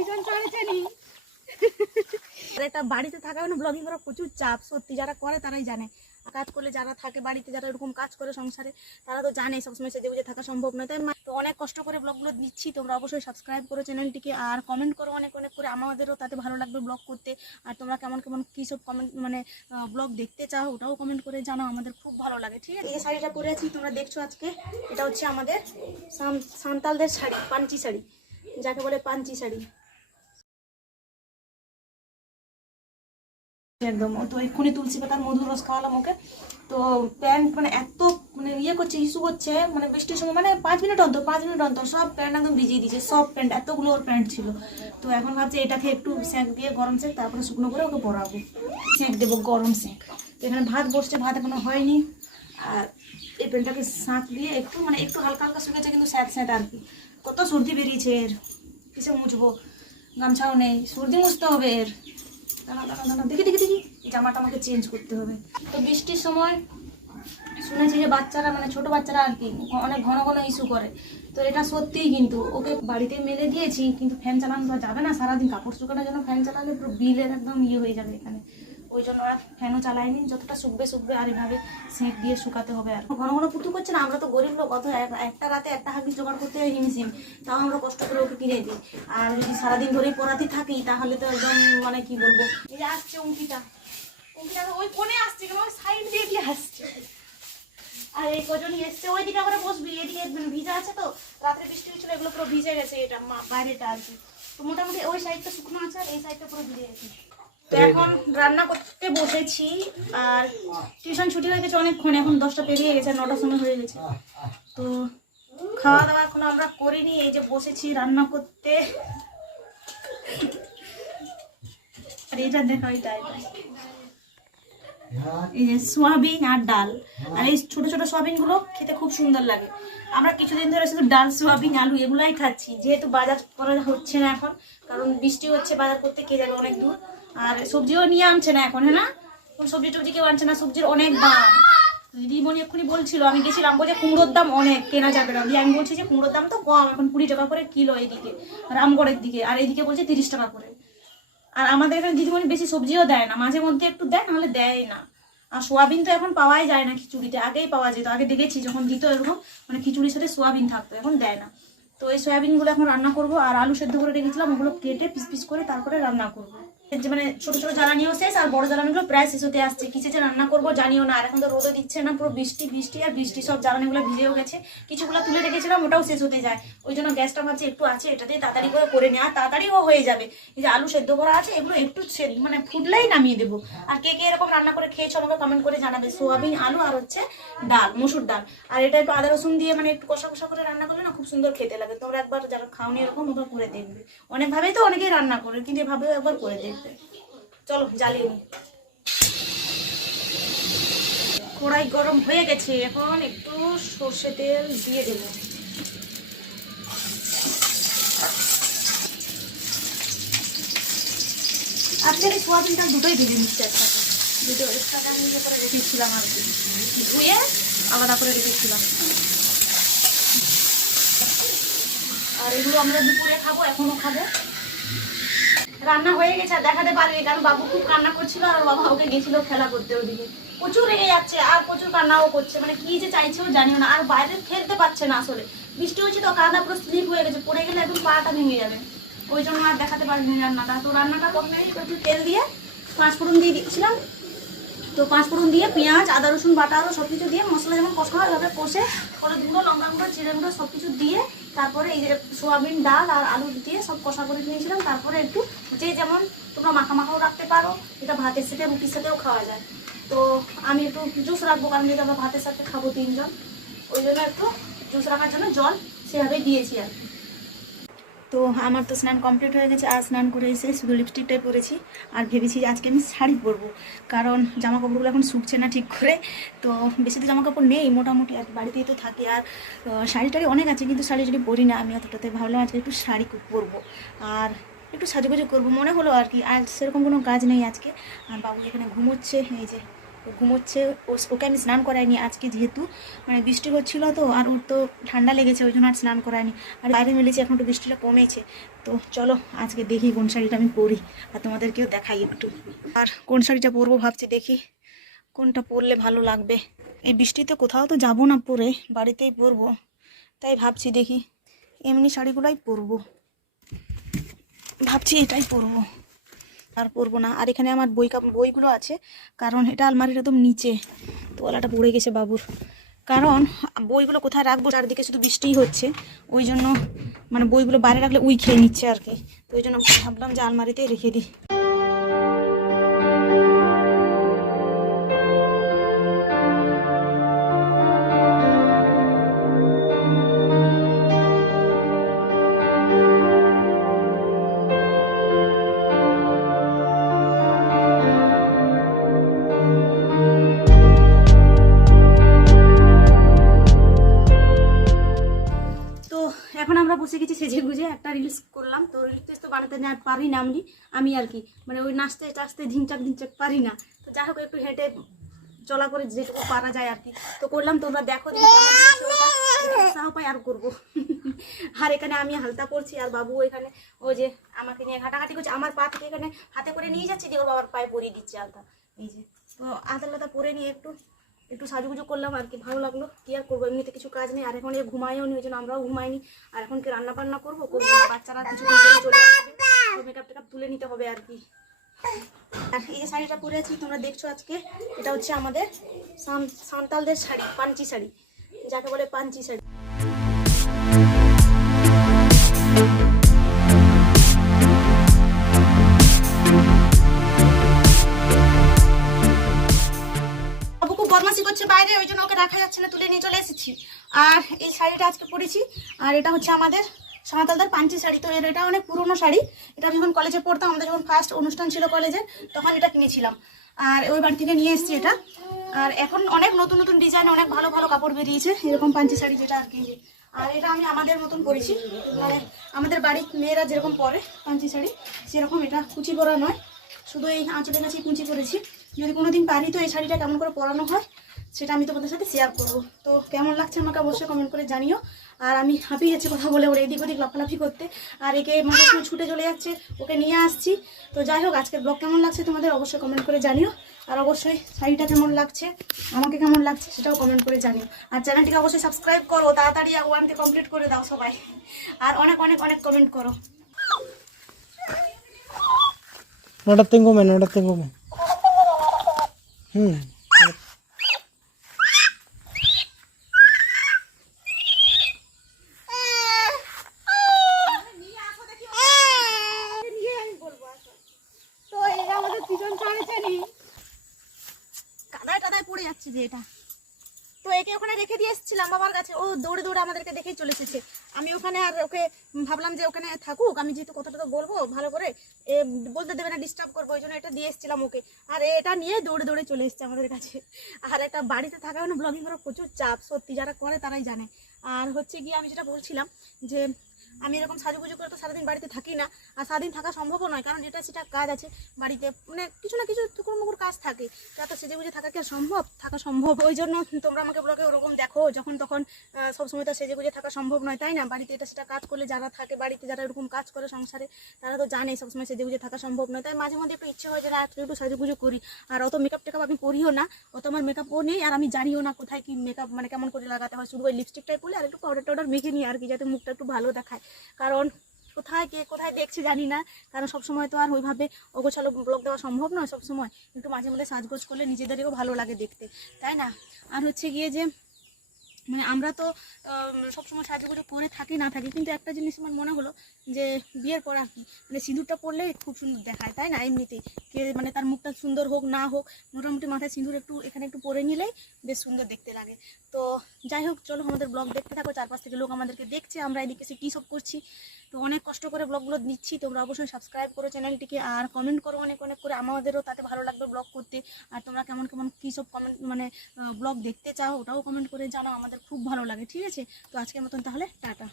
পিছন চলেছে নি। এটা বাড়িতে থাকা মানে ব্লগিং করা প্রচুর চাপ, সত্যি যারা করে তারাই জানে। কাজ করলে যারা থাকে বাড়িতে, যারা এরকম কাজ করে সংসারে, তারা তো জানে সবসময় সেজে বুঝে থাকা সম্ভব নয়। তাই তো অনেক কষ্ট করে ব্লগগুলো দিচ্ছি, তোমরা অবশ্যই সাবস্ক্রাইব করো চ্যানেলটিকে আর কমেন্ট করো অনেক অনেক করে। আমাদেরও তাতে ভালো লাগবে ব্লগ করতে। আর তোমরা কেমন কেমন, কী সব কমেন্ট মানে ব্লগ দেখতে চাও, ওটাও কমেন্ট করে জানাও, আমাদের খুব ভালো লাগে, ঠিক আছে? এই শাড়িটা পরে আছি, তোমরা দেখছ আজকে। এটা হচ্ছে আমাদের সান্তালদের শাড়ি, পাঞ্চি শাড়ি, যাকে বলে পাঞ্চি শাড়ি। একদম। তো এক্ষুনি তুলসী পাতার মধুর রস খাওয়ালাম ওকে। তো প্যান্ট মানে এত মানে ইয়ে করছে, ইস্যু করছে মানে বৃষ্টির সময় মানে পাঁচ মিনিট অন্তর, পাঁচ মিনিট অন্তর সব প্যান্ট একদম ভিজিয়ে দিয়েছে, সব প্যান্ট এতগুলো ওর প্যান্ট ছিল। তো এখন ভাবছি এটাকে একটু স্যাঁক দিয়ে গরম স্যাঁক, তারপরে শুকনো করে ওকে পরাবো। স্যাঁক দেবো গরম স্যাঁক। তো এখানে ভাত বসছে, ভাত এখনও হয়নি। আর এই প্যান্টটাকে শাঁক দিয়ে একটু মানে একটু হালকা হালকা শুকেছে কিন্তু স্যাঁত স্যাঁত আর কি। কত সর্দি বেরিয়েছে এর, কিসে মুছবো? গামছাও নেই, সর্দি মুছতে হবে এর। দেখি দেখি দেখি। জামাটা আমাকে চেঞ্জ করতে হবে। তো বৃষ্টির সময় শুনেছি যে বাচ্চারা মানে ছোট বাচ্চারা আর কি, অনেক ঘন ঘন ইস্যু করে। তো এটা সত্যিই কিন্তু, ওকে বাড়িতে মেলে দিয়েছি, কিন্তু ফ্যান চালানো যাবে না, সারাদিন কাপড় শুকানোর জন্য ফ্যান চালালে পুরো বিলের একদম ইয়ে হয়ে যাবে এখানে। ওই জন্য আর ফ্যানও চালাইনি, যতটা শুকবে শুকবে আর এভাবে সেঁক দিয়ে শুকাতে হবে আর। ঘন ঘন পুতু করছে না, আমরা তো গরিব লোক অত এক- একটা রাতে একটা হাগিস জোগাড় করতে হয় হিমশিম তাও আমরা কষ্ট করে ওকে কিনে দিই। আর যদি সারাদিন ধরে পড়াতে থাকি, তাহলে তো একদম মানে কি বলব? এই যে আসছে উঙ্কিটা উঙ্কিটা তো ওই কোণে আসছে কেন? ওই সাইড দিয়ে দিয়ে আসছে। আর এই কজনই এসছে, ওইদিকে করে বসবি, এদিকে ভিজা আছে তো, রাত্রে বৃষ্টি হয়েছিল, এগুলো পুরো ভিজে গেছে এটা বাইরেটা আর কি। তো মোটামুটি ওই সাইডটা শুকনো আছে আর এই সাইডটা পুরো ভিজে গেছে। তো এখন রান্না করতে বসেছি, আর টিউশন ছুটি হয়ে গেছে অনেকক্ষণ, এখন দশটা পেরিয়ে গেছে, নটার সময় হয়ে গেছে। তো খাওয়া দাওয়া এখন আমরা করিনি, এই যে বসেছি রান্না করতে। আর এটা দেখো এটা এই যে সোয়াবিন আর ডাল। আর এই ছোট ছোট সোয়াবিনগুলো খেতে খুব সুন্দর লাগে। আমরা কিছুদিন ধরে শুধু ডাল, সোয়াবিন, আলু এগুলাই খাচ্ছি। যেহেতু বাজার করা হচ্ছে না এখন, কারণ বৃষ্টি হচ্ছে বাজার করতে, কে যাবে অনেক দূর। আর সবজিও নিয়ে আনছে না এখন হ্যাঁ? না সবজি টবজি কেউ আনছে না, সবজির অনেক দাম। দিদিমণি এক্ষুনি বলছিল, আমি গেছিলাম বলছে কুমড়োর দাম অনেক, কেনা যাবে না। আমি বলছি যে কুমড়োর দাম তো কম, এখন কুড়ি টাকা করে কিলো এইদিকে, রামগড়ের দিকে, আর এইদিকে বলছে তিরিশ টাকা করে। আর আমাদের এখানে দিদিমণি বেশি সবজিও দেয় না, মাঝে মধ্যে একটু দেয়, নাহলে দেয় না। আর সোয়াবিন তো এখন পাওয়াই যায় না খিচুড়িতে, আগেই পাওয়া যেত। আগে দেখেছি যখন দিত এরকম মানে খিচুড়ির সাথে সোয়াবিন থাকতো, এখন দেয় না। তো এই সয়াবিনগুলো এখন রান্না করব, আর আলু সেদ্ধ করে রেখেছিলাম, ওগুলো কেটে পিস পিস করে তারপরে রান্না করব। মানে ছোট ছোট জ্বালানিও শেষ, আর বড় জ্বালানিগুলো প্রায় শেষ হতে আসছে। কিসে যে রান্না করব জানিও না, আর এখন তো রোদও দিচ্ছে না, পুরো বৃষ্টি বৃষ্টি আর বৃষ্টি, সব জ্বালানিগুলো ভিজেও গেছে। কিছুগুলো তুলে রেখেছিলাম, ওটাও শেষ হতে যায়। ওই জন্য গ্যাসটা ভাবছি একটু আছে এটাতে তাড়াতাড়ি করে করে নেওয়া তাড়াতাড়িও হয়ে যাবে। এই যে আলু সেদ্ধ করা আছে, এগুলো একটু মানে ফুটলেই নামিয়ে দেবো। আর কে কে এরকম রান্না করে খেয়েছো আমাকে কমেন্ট করে জানাবে। সোয়াবিন, আলু আর হচ্ছে ডাল, মসুর ডাল। আর এটা একটু আদা রসুন দিয়ে মানে একটু কষা কষা করে রান্না করলে না খুব সুন্দর খেতে লাগে। তোমরা একবার যারা খাওনি এরকম একবার করে দেখবে। অনেকভাবেই তো অনেকেই রান্না করে, কিন্তু এভাবেও একবার করে দেখবে। চলো, জ্বালিয়ে নিই। কড়াই গরম হয়ে গেছে, এখন একটু সর্ষে তেল দিয়ে দেবো। এই সোয়াবিনটা দুটোই ভেজে নিচ্ছে একসাথে দুটো একসাথে আমি ইয়ে করে রেখেছিলাম আর কি। ধুয়ে আলাদা করে রেখেছিলাম। আর এগুলো আমরা দুপুরে খাব, এখনও খাব। রান্না হয়ে গেছে, আর দেখাতে পারিনি, কারণ বাবু খুব কান্না করছিল আর বাবা ওকে গেছিল খেলা করতে ওদিকে। প্রচুর রেগে যাচ্ছে, আর প্রচুর কান্নাও করছে মানে কি যে চাইছেও জানিও না, আর বাইরে খেলতে পারছে না আসলে। বৃষ্টি হয়েছে তো কাদা পুরো স্লিপ হয়ে গেছে, পড়ে গেলে একদম পাটা ভেঙে যাবে। ওই জন্য আর দেখাতে পারিনি রান্নাটা। তো রান্নাটা প্রথমে একটু তেল দিয়ে পাঁচ ফোড়ন দিয়ে দিচ্ছিলাম তো পাঁচ ফোড়ন দিয়ে পেঁয়াজ, আদা, রসুন, বাটা আরও সব কিছু দিয়ে মশলা যেমন কষা হয় কষে। হলুদ গুঁড়ো, লঙ্কা গুঁড়ো, জিরে গুঁড়ো সব কিছু দিয়ে তারপরে এই যে সোয়াবিন, ডাল আর আলু দিয়ে সব কষা করে নিয়েছিলাম। তারপরে একটু যে যেমন তোমরা মাখা মাখাও রাখতে পারো, এটা ভাতের সাথে, রুটির সাথেও খাওয়া যায়। তো আমি একটু জুস রাখব কারণ যেহেতু আমরা ভাতের সাথে খাব তিনজন, ওই জন্য একটু জুস রাখার জন্য জল সেভাবেই দিয়েছি আর কি। তো আমার তো স্নান কমপ্লিট হয়ে গেছে, আর স্নান করে এসে শুধু লিপস্টিকটাই পরেছি। আর ভেবেছি আজকে আমি শাড়ি পরবো, কারণ জামা কাপড়গুলো এখন শুকছে না ঠিক করে। তো বেশি তো জামা কাপড় নেই, মোটামুটি আর বাড়িতেই তো থাকি। আর শাড়ি টাড়ি অনেক আছে, কিন্তু শাড়ি যদি পরি না, আমি অতটাতে ভাবলাম আজকে একটু শাড়ি পরবো। আর একটু সাজুগুজু করব, মনে হলো আর কি। আর সেরকম কোনো কাজ নেই আজকে। আর বাবু এখানে ঘুমোচ্ছে, এই যে ঘুমোচ্ছে। ওকে আমি স্নান করাইনি আজকে যেহেতু। মানে বৃষ্টি হচ্ছিল তো, আর ওর তো ঠান্ডা লেগেছে, ওই জন্য আর স্নান করায়নি আর বাইরে মিলেছে, এখন একটু বৃষ্টিটা কমেছে। তো চলো, আজকে দেখি কোন শাড়িটা আমি পরি, আর তোমাদেরকেও দেখাই একটু। আর কোন শাড়িটা পরবো ভাবছি দেখি, কোনটা পরলে ভালো লাগবে। এই বৃষ্টিতে কোথাও তো যাব না পরে, বাড়িতেই পরবো। তাই ভাবছি দেখি, এমনি শাড়িগুলোই পরবো। ভাবছি এটাই পরবো। আর পরবো না। আর এখানে আমার বই বইগুলো আছে। কারণ এটা আলমারির একদম নিচে। তোলাটা পড়ে গেছে বাবুর। কারণ বইগুলো কোথায় রাখব? চারদিকে শুধু বৃষ্টিই হচ্ছে। ওই জন্য মানে বইগুলো বাইরে রাখলে উই খেয়ে নিচ্ছে আর কি। তো ওই জন্য ভাবলাম যে আলমারিতেই রেখে দিই। বসে গেছি সেজে গুজে একটা রিলস করলাম। তো রিলস তো বানাতে না পারি না আমি আমি আর কি। মানে ওই নাচতে টাচতে ঝিনচাক ঝিনচাক পারি না। তো যাই হোক, একটু হেঁটে চলা করে যেটুকু পারা যায় আর কি। তো করলাম, তোমরা দেখো উৎসাহ পাই, আর করব। আর এখানে আমি হালতা পড়ছি, আর বাবু এখানে ও যে আমাকে নিয়ে ঘাটাঘাটি করছে, আমার পা থেকে এখানে হাতে করে নিয়ে যাচ্ছে, দিয়ে ওর বাবার পায়ে পরিয়ে দিচ্ছে আলতা। এই যে, তো লাতা পরে নিয়ে একটু একটু সাজুগুজু করলাম আর কি, ভালো লাগল। কি আর করব? এমনিতে কিছু কাজ নেই, আর এখন এ ঘুমায়ও নি ওই জন্য আমরাও ঘুমাইনি। আর এখন কি রান্না বান্না করব? করব বাচ্চারা কিছু চলে আসবে। মেকআপ টেকআপ তুলে নিতে হবে আর কি। আর এই যে শাড়িটা পরে আছি, তোমরা দেখছ আজকে, এটা হচ্ছে আমাদের সান্তালদের শাড়ি, পাঞ্চি শাড়ি। যাকে বলে পাঞ্চি শাড়ি। করছে বাইরে, ওই জন্য ওকে রাখা যাচ্ছে না, তুলে নিয়ে চলে এসেছি। আর এই শাড়িটা আজকে পরেছি, আর এটা হচ্ছে আমাদের সাঁওতালদের পাঞ্চি শাড়ি। তো এর এটা অনেক পুরনো শাড়ি, এটা আমি যখন কলেজে পড়তাম, আমাদের যখন ফার্স্ট অনুষ্ঠান ছিল কলেজে তখন এটা কিনেছিলাম। আর ওই বাড়ি থেকে নিয়ে এসেছি এটা। আর এখন অনেক নতুন নতুন ডিজাইন অনেক ভালো ভালো কাপড় বেরিয়েছে, এরকম পাঞ্চি শাড়ি যেটা আর কি আর এটা আমি আমাদের মতন পরেছি। মানে আমাদের বাড়ির মেয়েরা যেরকম পরে পাঞ্চি শাড়ি, সেরকম এটা কুচি পরা নয়। শুধু এই আঁচলের কাছে কুচি করেছি যদি কোনোদিন পারি তো এই শাড়িটা কেমন করে পরানো হয় সেটা আমি তোমাদের সাথে শেয়ার করব। তো কেমন লাগছে আমাকে অবশ্যই কমেন্ট করে জানিও। আর আমি হাঁপিয়ে যাচ্ছি কথা বলে ওর এদিক ওদিক লাফালাফি করতে। আর একে মাথার ছুটে চলে যাচ্ছে, ওকে নিয়ে আসছি। তো যাই হোক, আজকের ব্লগ কেমন লাগছে তোমাদের অবশ্যই কমেন্ট করে জানিও। আর অবশ্যই শাড়িটা কেমন লাগছে, আমাকে কেমন লাগছে সেটাও কমেন্ট করে জানিও। আর চ্যানেলটিকে অবশ্যই সাবস্ক্রাইব করো, তাড়াতাড়ি ওয়ানকে কমপ্লিট করে দাও সবাই। আর অনেক অনেক অনেক কমেন্ট করো। নটার থেকে কমে, নটার থেকে কমে। হুম। ছাড়েছেনি কাদায় টাদায় পড়ে যাচ্ছে যে এটা। তো একে ওখানে রেখে দিয়ে এসেছিলাম বাবার কাছে। ও দৌড়ে দৌড়ে আমাদেরকে দেখেই চলে এসেছে। আমি ওখানে আর ওকে ভাবলাম যে ওখানে থাকুক। আমি যেহেতু কথাটা তো বলব ভালো করে, এ বলতে দেবে না ডিস্টার্ব করব, ওই জন্য এটা দিয়ে এসেছিলাম ওকে। আর এটা নিয়ে দৌড়ে দৌড়ে চলে এসেছে আমাদের কাছে। আর একটা বাড়িতে থাকা মানে ব্লগিং করা প্রচুর চাপ। সত্যি যারা করে তারাই জানে। আর হচ্ছে গিয়ে আমি যেটা বলছিলাম যে আমি এরকম সাজুগুজু করে তো সারাদিন বাড়িতে থাকি না। আর সারাদিন থাকা সম্ভবও নয়, কারণ যেটা সেটা কাজ আছে বাড়িতে। মানে কিছু না কিছু টুকুর মুকুর কাজ থাকে। তো এত সেজে গুজে থাকা কি সম্ভব? থাকা সম্ভব। ওই জন্য তোমরা আমাকে ব্লগে ওরকম দেখো, যখন তখন সবসময় তো সেজে গুজে থাকা সম্ভব নয়, তাই না? বাড়িতে এটা সেটা কাজ করলে যারা থাকে, বাড়িতে যারা এরকম কাজ করে সংসারে, তারা তো জানে সবসময় সেজে গুজে থাকা সম্ভব নয়। তাই মাঝে মধ্যে একটু ইচ্ছে হয় যে, না একটু সাজুগুজু করি। আর অত মেকআপ টেকআপ আমি করিও না। অত আমার মেকআপও নেই, আর আমি জানিও না কোথায় কি মেকআপ মানে কেমন করে লাগাতে হয়। শুধু ওই লিপস্টিকটাই পরলে আর একটু পাউডার টাউডার মেখে নিই আর কি, যাতে মুখটা একটু ভালো দেখায়। কারণ কোথায় কে কোথায় দেখছে জানি না। কারণ সবসময় তো আর ওইভাবে অগোছালো ব্লগ দেওয়া সম্ভব নয় সবসময়। একটু মাঝে মধ্যে সাজগোজ করলে নিজেদেরও ভালো লাগে দেখতে। তাই না? আর হচ্ছে গিয়ে যে মানে আমরা তো সবসময় সাজুগুজু করে থাকি, না থাকি, কিন্তু একটা জিনিস আমার মনে হলো যে বিয়ের পর আর কি মানে সিঁদুরটা পরলে খুব সুন্দর দেখায়, তাই না? এমনিতেই কে মানে তার মুখটা সুন্দর হোক, না হোক, মোটামুটি মাথায় সিঁদুর একটু, এখানে একটু পরে নিলেই বেশ সুন্দর দেখতে লাগে। তো যাই হোক, চলো আমাদের ব্লগ দেখতে থাকো, চারপাশ থেকে লোক আমাদেরকে দেখছে, আমরা এদিকে সে কী সব করছি। তো অনেক কষ্ট করে ব্লগগুলো দিচ্ছি তোমরা অবশ্যই সাবস্ক্রাইব করো চ্যানেলটিকে আর কমেন্ট করো অনেক অনেক করে, আমাদেরও তাতে ভালো লাগবে ব্লগ করতে। আর তোমরা কেমন কেমন, কী সব কমেন্ট মানে ব্লগ দেখতে চাও, ওটাও কমেন্ট করে জানাও, আমাদের খুব ভালো লাগে, ঠিক আছে? তো আজকের মতন তাহলে, টাটা।